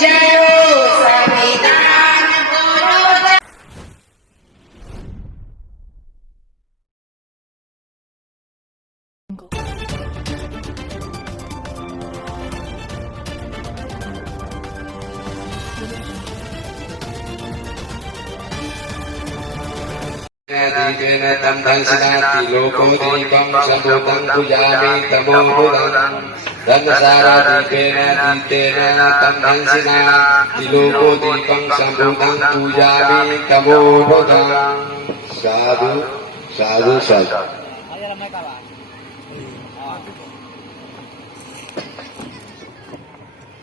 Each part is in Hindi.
जयो संविधान बोलो। दीपेन तं दंशनाति लोको दीपं समूतं पूजामि तमोबुधं धनसारादीपेन दीपेन तं दंशनाति लोको दीपं समूतं पूजामि तमोबुधं। साधु साधु साधु।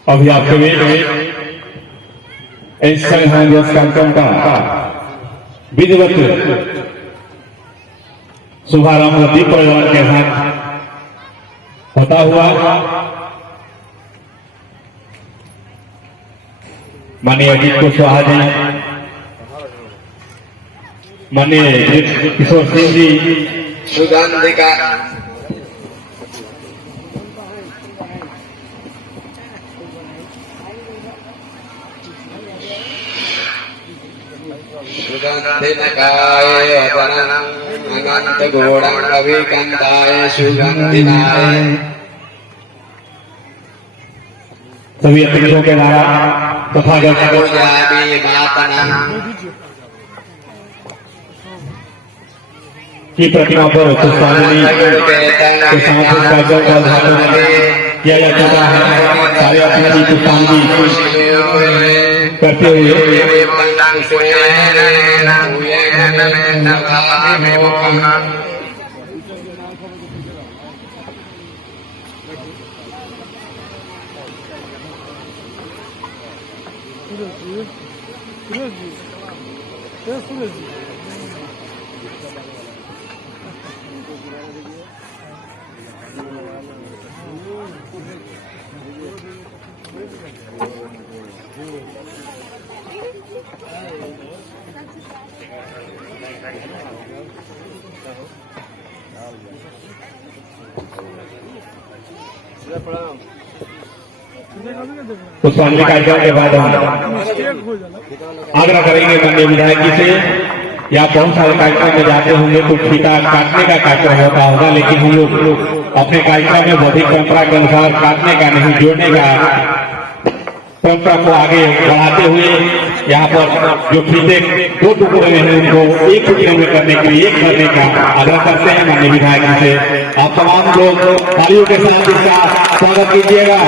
अभी आपके लिए इस कार्यक्रम का विधिवत शुभारंभ दीप प्रज्वलन के साथ होता हुआ माननीय अजीत कुशवाहा जी, माननीय किशोर सिंह जी, सुगंधिका सुगंधिनकाय वदनम् अनन्तगौरम् अभिकन्दाय सुगंधिनाय। सभी अतिथियों के द्वारा तथागत पूजामि मातरम् की प्रतिमा पर पुष्पांजलि के साथ इस कार्यक्रम का उद्घाटन किया जा चुका है। सारे अतिथि पुष्पांजलि करते हुए पुष्पांजलि कार्यक्रम के बाद हम आग्रह करेंगे माननीय विधायक जी से, या बहुत सारे कार्यक्रम में जाते होंगे तो फीता काटने का कार्यक्रम होता होगा, लेकिन हम लोग अपने कार्यक्रम में बौद्धिक परंपरा के अनुसार काटने का नहीं, जोड़ने का परंपरा को आगे बढ़ाते हुए यहाँ पर जो फीते दो टुकड़े हैं उनको एक टुकड़े में करने के लिए एक करने का आग्रह करते हैं माननीय विधायक जी से। आप तमाम लोग तालियों के साथ इसका स्वागत कीजिएगा।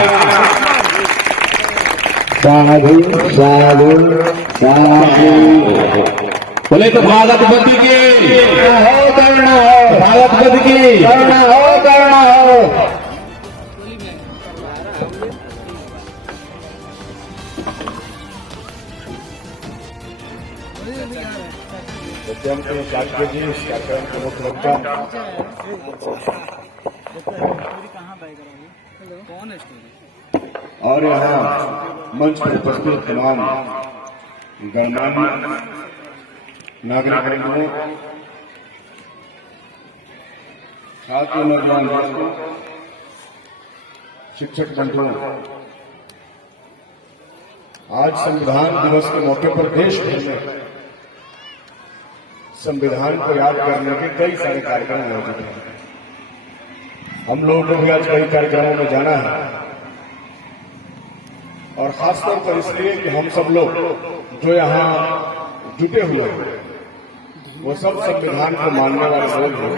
साधु साधु साधु। बोले तो भारत बंदी की हो करना हो, भारत बंदी की करना हो करना हो। जी इस कार्यक्रम के मुख्य वक्ता और यहाँ मंच पर उपस्थित तमाम गणमान्य नागरिक बंधुओं, छात्र नौजवान दोस्तों, शिक्षक बंधुओं, आज संविधान दिवस के मौके पर देश भर में संविधान को याद करने के कई सारे कार्यक्रम आयोजित हैं। हम लोगों को भी आज कई कार्यक्रमों में जाना है और खासतौर पर इसलिए कि हम सब लोग जो यहाँ जुटे हुए हैं वो सब संविधान को मानने वाले लोग हैं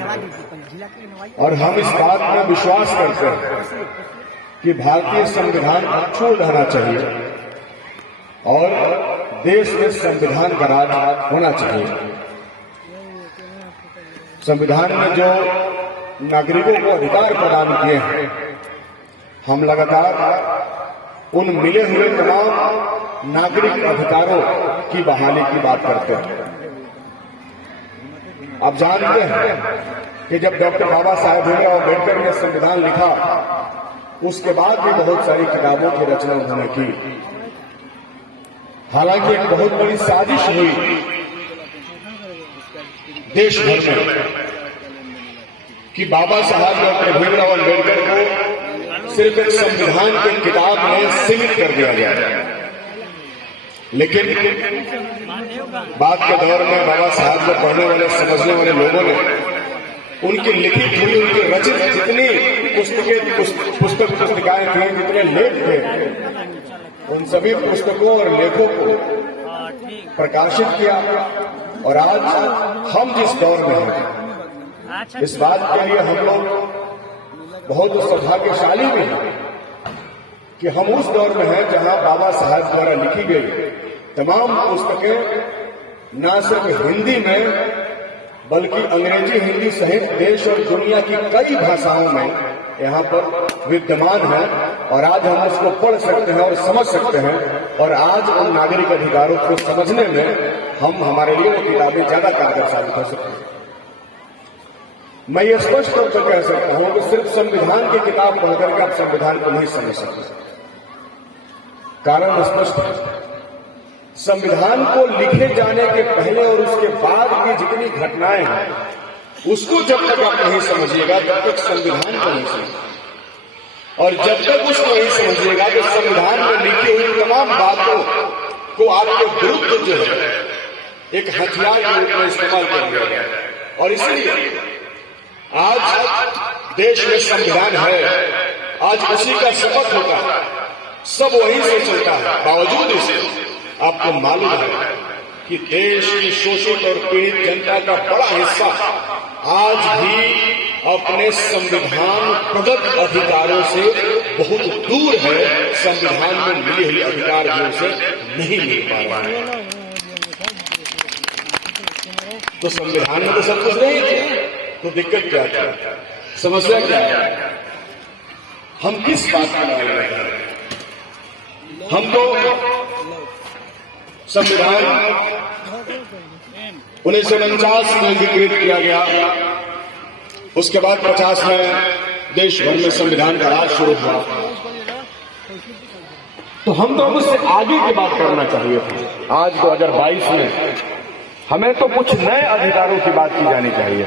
और हम इस बात में विश्वास करते हैं कि भारतीय संविधान अक्षुण्ण रहना चाहिए और देश में संविधान का राज होना चाहिए। संविधान में जो नागरिकों को अधिकार प्रदान किए हैं, हम लगातार उन मिले हुए तमाम नागरिक अधिकारों की बहाली की बात करते हैं। आप जानते हैं कि जब डॉक्टर बाबा साहेब भीमराव अम्बेडकर ने संविधान लिखा, उसके बाद भी बहुत सारी किताबों की रचना उन्होंने की। हालांकि एक बहुत बड़ी साजिश हुई देश भर में कि बाबा साहब डॉक्टर भीमराव अम्बेडकर को सिर्फ एक संविधान की किताब में सीमित कर दिया गया। लेकिन बाद के दौर में बाबा साहब को पढ़ने वाले समझने वाले लोगों ने उनकी लिखी हुई उनकी रचित जितनी पुस्तिकाएं थी, जितने लेख थे, उन सभी पुस्तकों और लेखों को प्रकाशित किया। और आज हम जिस दौर में हैं, इस बात के लिए हम लोग बहुत सौभाग्यशाली भी हैं कि हम उस दौर में हैं जहां बाबा साहब द्वारा लिखी गई तमाम पुस्तकें न सिर्फ हिंदी में बल्कि अंग्रेजी, हिंदी सहित देश और दुनिया की कई भाषाओं में यहाँ पर विद्यमान है। और आज हम उसको पढ़ सकते हैं और समझ सकते हैं। और आज उन नागरिक अधिकारों को समझने में हमारे लिए वो किताबें ज्यादा कारगर साबित हो सकती हैं। मैं ये स्पष्ट तौर पर कह सकता हूं कि सिर्फ संविधान की किताब पढ़कर के आप संविधान को नहीं समझ सकते। कारण स्पष्ट है, संविधान को लिखे जाने के पहले और उसके बाद की जितनी घटनाएं हैं, उसको जब तक आप नहीं समझिएगा तब तक संविधान को नहीं समझिएगा। और जब तक उसको नहीं समझिएगा तो संविधान में लिखी हुई तमाम बातों को आपके विरुद्ध जो है एक हथियार के रूप में इस्तेमाल कर लिया गया। और इसलिए आज देश में संविधान है, आज उसी का शपथ होता है, सब वहीं से चलता है। बावजूद इसे आपको मालूम है कि देश की शोषित और पीड़ित जनता का बड़ा हिस्सा आज भी अपने संविधान प्रदत्त अधिकारों से बहुत दूर है। संविधान में मिली हुई अधिकार भी उसे नहीं मिल पा रहा है। तो संविधान में तो सब कुछ नहीं है, तो दिक्कत क्या है, समस्या क्या है? हम किस बात का ख्याल रखते हैं? हम तो संविधान 1949 में अंगीकृत किया गया, उसके बाद 50 में देश भर में संविधान का राज शुरू हुआ। तो हम तो अब उससे आगे की बात करना चाहिए था। आज 2022 में हमें तो कुछ नए अधिकारों की बात की जानी चाहिए।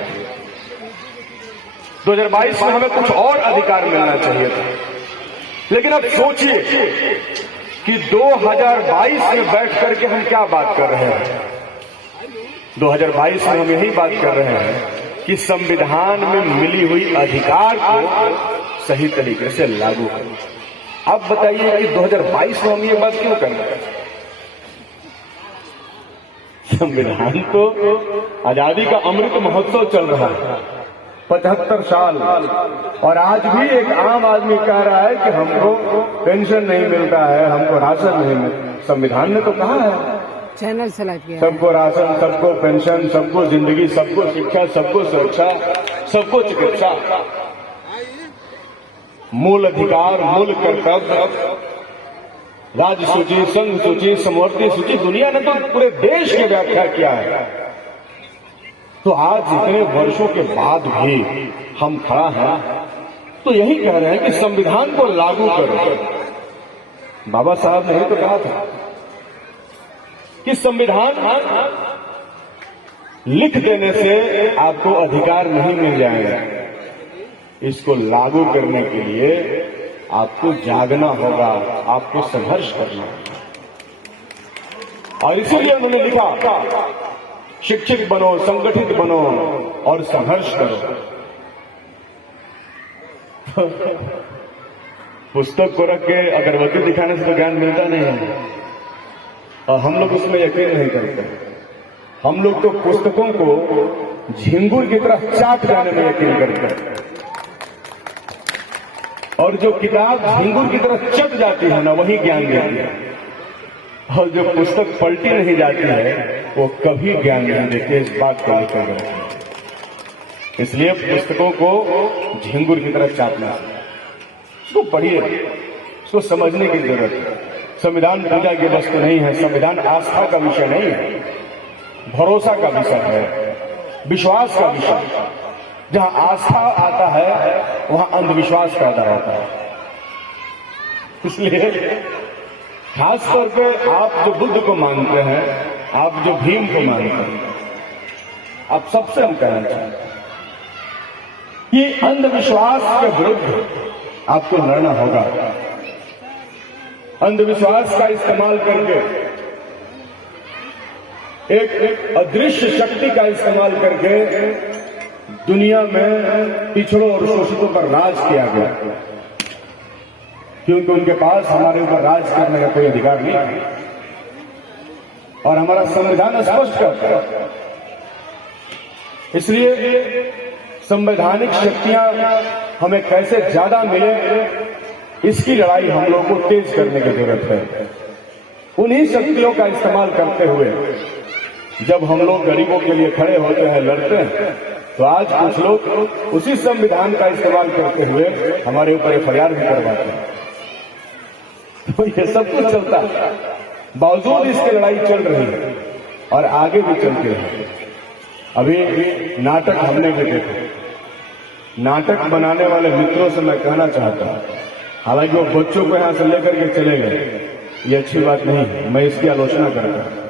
2022 में हमें कुछ और अधिकार मिलना चाहिए था। लेकिन अब सोचिए कि 2022 में बैठ करके हम क्या बात कर रहे हैं। 2022 में हम यही बात कर रहे हैं कि संविधान में मिली हुई अधिकार को सही तरीके से लागू करें। अब बताइए कि 2022 में हम ये बात क्यों कर रहे हैं? संविधान तो आजादी का अमृत महोत्सव चल रहा है, 75 साल, और आज भी एक आम आदमी कह रहा है कि हमको पेंशन नहीं मिलता है, हमको राशन नहीं मिलता। संविधान ने तो कहा है चैनल चला के सबको राशन, सबको पेंशन, सबको जिंदगी, सबको शिक्षा, सबको सुरक्षा, सबको चिकित्सा। मूल अधिकार, मूल कर्तव्य, राज्य सूची, संघ सूची, समवर्ती सूची, दुनिया ने तो पूरे देश की व्याख्या किया है। तो आज इतने वर्षों के बाद भी हम खड़ा हैं तो यही कह रहे हैं कि संविधान को लागू करो। बाबा साहब ने तो कहा था कि संविधान लिख देने से आपको अधिकार नहीं मिल जाएगा, इसको लागू करने के लिए आपको जागना होगा, आपको संघर्ष करना होगा। और इसीलिए उन्होंने लिखा, शिक्षित बनो, संगठित बनो और संघर्ष करो। पुस्तक को रख के अगरबत्ती दिखाने से तो ज्ञान मिलता नहीं है, और हम लोग उसमें यकीन नहीं करते। हम लोग तो पुस्तकों को झिंगुर की तरह चाट जाने में यकीन करते हैं, और जो किताब झिंगुर की तरह चट जाती है ना, वही ज्ञान देती है। और जो पुस्तक पलटी नहीं जाती है वो कभी ज्ञान नहीं देती। इस बात को लेकर इसलिए पुस्तकों को झिंगुर की तरह चाटना है। उसको पढ़िए, उसको समझने की जरूरत है। संविधान पूजा की वस्तु नहीं है, संविधान आस्था का विषय नहीं है, भरोसा का विषय है, विश्वास का विषय। जहां आस्था आता है वहां अंधविश्वास पैदा होता है। इसलिए खास तौर पे आप जो बुद्ध को मानते हैं, आप जो भीम को मानते हैं, आप सबसे हम कहना चाहते हैं कि अंधविश्वास के विरुद्ध आपको लड़ना होगा। अंधविश्वास का इस्तेमाल करके एक अदृश्य शक्ति का इस्तेमाल करके दुनिया में पिछड़ों और शोषितों पर राज किया गया, क्योंकि उनके पास हमारे ऊपर राज करने का कोई अधिकार नहीं है। और हमारा संविधान स्पष्ट करता है। इसलिए संवैधानिक शक्तियां हमें कैसे ज्यादा मिले, इसकी लड़ाई हम लोगों को तेज करने की जरूरत है। उन्हीं शक्तियों का इस्तेमाल करते हुए जब हम लोग गरीबों के लिए खड़े होते हैं, लड़ते हैं, तो आज कुछ लोग उसी संविधान का इस्तेमाल करते हुए हमारे ऊपर FIR भी करवाते हैं। तो ये सब कुछ चलता है, बावजूद इसकी लड़ाई चल रही है और आगे भी चलती है। अभी नाटक हमने भी देखे। नाटक बनाने वाले मित्रों से मैं कहना चाहता हूं, हालांकि वो बच्चों को यहां से लेकर के चले गए, ये अच्छी बात नहीं है, मैं इसकी आलोचना करता हूं।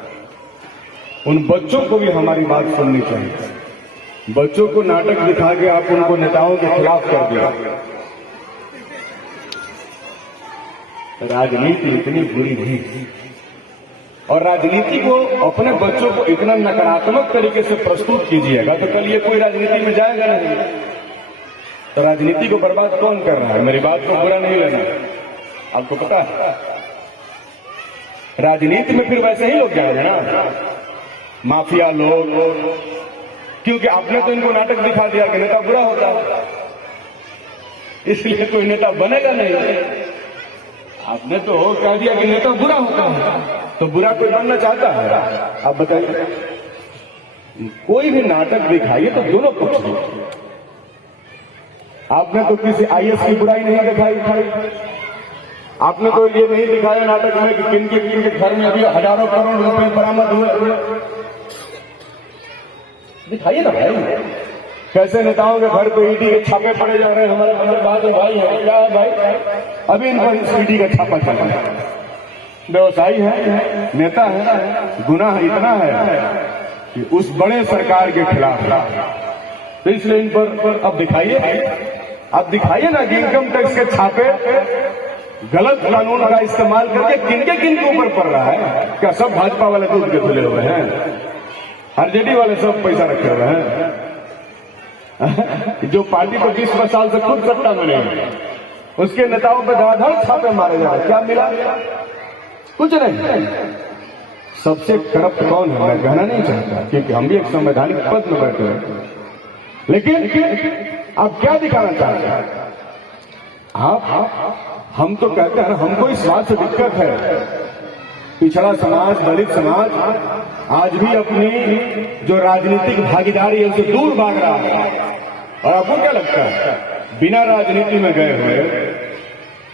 उन बच्चों को भी हमारी बात सुननी चाहिए। बच्चों को नाटक दिखा के आप उनको नेताओं के खिलाफ कर दिया। राजनीति इतनी बुरी नहीं, और राजनीति को अपने बच्चों को इतना नकारात्मक तरीके से प्रस्तुत कीजिएगा तो कल ये कोई राजनीति में जाएगा नहीं। तो राजनीति को बर्बाद कौन कर रहा है? मेरी बात को बुरा नहीं लेना, आपको पता है राजनीति में फिर वैसे ही लोग जाएंगे ना, माफिया लोग, क्योंकि आपने तो इनको नाटक दिखा दिया कि नेता बुरा होता है, इसलिए कोई नेता बनेगा नहीं। आपने तो कह दिया कि नेता बुरा होता है, तो बुरा कोई बनना चाहता है? आप बताइए। कोई भी नाटक दिखाइए तो दोनों पक्ष दिखाइए। आपने तो किसी IAS की बुराई नहीं दिखाई, आपने तो ये नहीं दिखाया नाटक में कि किन के घर में अभी हजारों करोड़ रुपए बरामद हुए। दिखाइए ना भाई, कैसे नेताओं के घर पे ED के छापे पड़े जा रहे हैं। हमारे मतलब बात है भाई, है क्या है भाई? अभी इन पर ED का छापा चल रहा है। व्यवसायी है, नेता है, गुनाह इतना है कि उस बड़े सरकार के खिलाफ है। तो इसलिए इन पर अब दिखाइए ना कि इनकम टैक्स के छापे गलत कानून का इस्तेमाल करके किन के ऊपर पड़ रहा है। क्या सब भाजपा वाले दूध के खुले हुए हैं? RJD वाले सब पैसा रखे हुए हैं? जो पार्टी को 20 साल से खुद सत्ता में नहीं, उसके नेताओं पर धड़ाधड़ छापे मारे जा रहे। क्या मिला? कुछ नहीं। सबसे करप्ट कौन है मैं कहना नहीं चाहता, क्योंकि हम भी एक संवैधानिक पद में बैठे हैं, लेकिन आप क्या दिखाना चाहते हैं? आप हम तो कहते हैं हमको इस बात से दिक्कत है, पिछड़ा समाज, दलित समाज आज भी अपनी जो राजनीतिक भागीदारी है उसे दूर भाग रहा है। और आपको क्या लगता है, बिना राजनीति में गए हुए,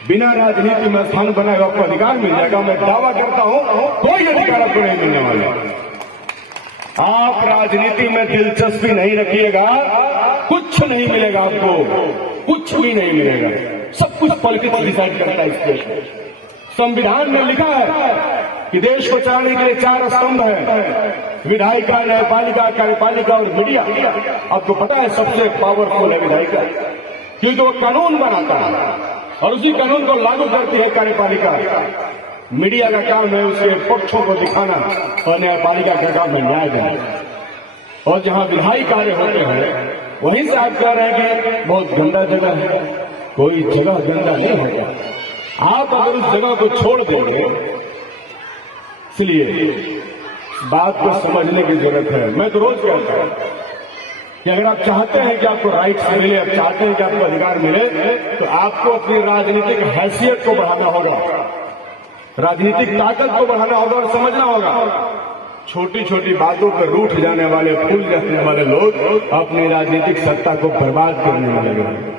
बिना राजनीति में स्थान बनाए हुए आपको अधिकार मिल जाएगा? मैं दावा करता हूं कोई अधिकार आपको नहीं मिलने वाला। आप राजनीति में दिलचस्पी नहीं रखिएगा, कुछ नहीं मिलेगा आपको, कुछ भी नहीं मिलेगा। सब कुछ पॉलिटिक्स डिसाइड करता है इस देश में। संविधान में लिखा है कि देश को चलाने के लिए 4 स्तंभ है, विधायिका, न्यायपालिका, कार्यपालिका और मीडिया। आपको पता है सबसे पावरफुल है विधायिका, क्योंकि वो कानून बनाता है और उसी कानून को लागू करती है कार्यपालिका। मीडिया का काम है उसके पक्षों को दिखाना और न्यायपालिका का काम है न्याय देना। और जहां विधायी कार्य होते हैं वहीं से आप कह रहे हैं कि बहुत गंदा जगह है। कोई जगह गंदा नहीं होता, आप अगर उस जगह को छोड़ देंगे। इसलिए बात को समझने की जरूरत है। मैं तो रोज कहता हूं कि अगर आप चाहते हैं कि आपको राइट्स मिले, आप चाहते हैं कि आपको अधिकार मिले, तो आपको अपनी राजनीतिक हैसियत को बढ़ाना होगा, राजनीतिक ताकत को बढ़ाना होगा और समझना होगा। छोटी छोटी बातों पर रूठ जाने वाले, फूल जाने वाले लोग अपनी राजनीतिक सत्ता को बर्बाद करने में लगे हैं।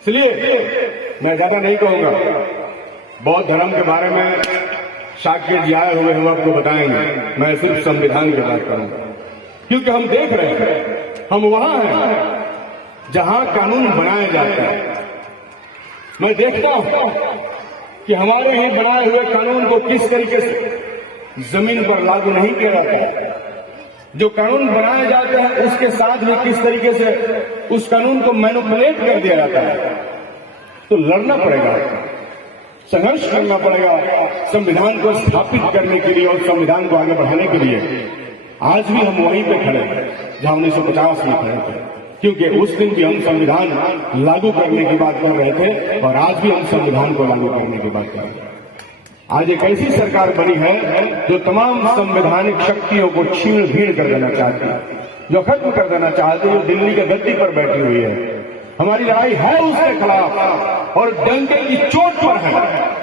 इसलिए मैं ज्यादा नहीं कहूंगा, बौद्ध धर्म के बारे में शाक्य जी आए हुए हम आपको बताएंगे। मैं सिर्फ संविधान की बात करूंगा, क्योंकि हम देख रहे हैं, हम वहां हैं जहां कानून बनाए जाते हैं। मैं देखता हूं कि हमारे ही बनाए हुए कानून को किस तरीके से जमीन पर लागू नहीं किया जाता है। जो कानून बनाए जाते हैं उसके साथ भी किस तरीके से उस कानून को मैनिपुलेट कर दिया जाता है। तो लड़ना पड़ेगा, संघर्ष करना पड़ेगा संविधान को स्थापित करने के लिए और संविधान को आगे बढ़ाने के लिए। आज भी हम वहीं पे खड़े हैं जहां 1950 में खड़े थे, क्योंकि उस दिन भी हम संविधान लागू करने की बात कर रहे थे और आज भी हम संविधान को लागू करने की बात कर रहे हैं। आज एक ऐसी सरकार बनी है जो तमाम संवैधानिक शक्तियों को छीन भीड़ कर देना चाहती है, जो खत्म कर देना चाहती है, जो दिल्ली के गद्दी पर बैठी हुई है। हमारी लड़ाई है उसके खिलाफ और डंके की चोट पर है।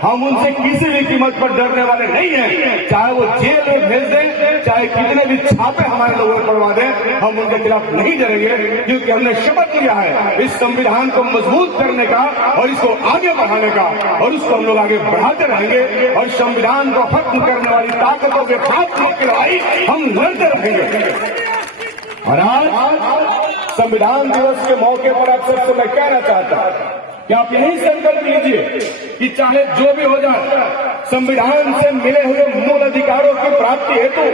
हम उनसे किसी भी कीमत पर डरने वाले नहीं हैं, चाहे वो जेल में भेज दें, चाहे कितने भी छापे हमारे लोगों पर पड़वा दें, हम उनके खिलाफ नहीं डरेंगे, क्योंकि हमने शपथ लिया है इस संविधान को मजबूत करने का और इसको आगे बढ़ाने का, और उसको हम लोग आगे बढ़ाते रहेंगे और संविधान को खत्म करने वाली ताकतों के खात्मे की लड़ाई हम लड़ते रहेंगे। और आज संविधान दिवस के मौके पर आप सबसे मैं कहना चाहता हूं कि आप यही संकल्प लीजिए कि चाहे जो भी हो जाए, संविधान से मिले हुए मूल अधिकारों की प्राप्ति हेतु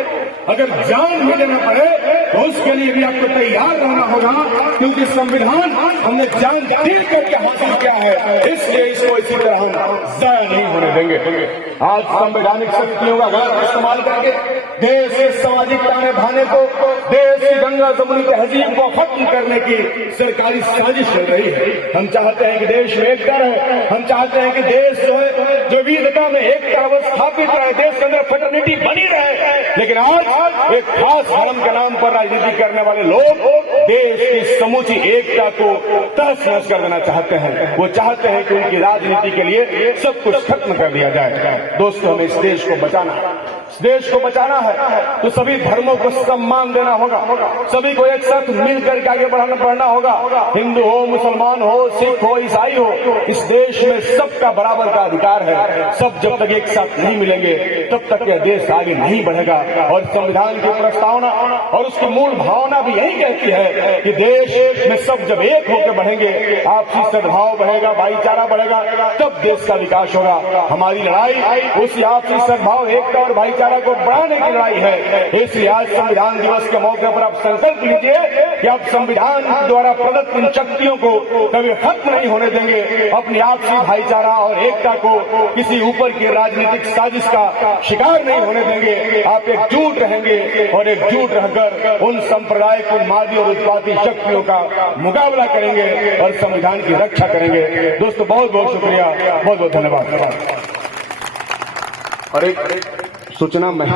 अगर जान भी देना पड़े तो उसके लिए भी आपको तैयार रहना होगा, क्योंकि संविधान हमने जान दे करके हासिल किया है, इसलिए इसको इसी तरह हम जाया नहीं होने देंगे। आज संवैधानिक शक्तियों का गलत इस्तेमाल करके देश के सामाजिक ताने बाने को, देश की गंगा जमुनी तहजीब को खत्म करने की सरकारी साजिश चल रही है। हम चाहते हैं कि देश में एकता रहे, हम चाहते हैं कि देश जो है जो विविधता में एकता स्थापित रहे, देश के अंदर फेटर्निटी बनी रहे। लेकिन आज एक खास धर्म के नाम पर राजनीति करने वाले लोग देश की समूची एकता को तहस नहस कर देना चाहते हैं। वो चाहते हैं कि उनकी राजनीति के लिए सब कुछ खत्म कर दिया जाए। दोस्तों, हमें इस देश को बचाना है, इस देश को बचाना है तो सभी धर्मों को सम्मान देना होगा, सभी को एक साथ मिलकर के आगे बढ़ना होगा। हिंदू हो, मुसलमान हो, सिख हो, ईसाई हो, इस देश में सबका बराबर का अधिकार है। सब जब तक एक साथ नहीं मिलेंगे तब तक यह देश आगे नहीं बढ़ेगा। और संविधान की प्रस्तावना और उसकी मूल भावना भी यही कहती है कि देश में सब जब एक होकर बढ़ेंगे, आपसी सद्भाव बढ़ेगा, भाईचारा बढ़ेगा, तब देश का विकास होगा। हमारी लड़ाई उसी आपसी सद्भाव, एकता और भाईचारा को बढ़ाने की लड़ाई है। इसलिए आज संविधान दिवस के मौके पर आप संकल्प लीजिए कि आप संविधान द्वारा प्रदत्त इन शक्तियों को कभी खत्म नहीं होने देंगे। अपनी आपसी भाईचारा और एकता को किसी ऊपर की राजनीतिक साजिश का शिकार नहीं होने देंगे। आप एकजुट रहेंगे और एकजुट रहकर उन सांप्रदायिक, उन्मादी और उत्पाती शक्तियों का मुकाबला करेंगे और संविधान की रक्षा करेंगे। दोस्तों, बहुत बहुत शुक्रिया, बहुत बहुत धन्यवाद। और एक सूचना मैं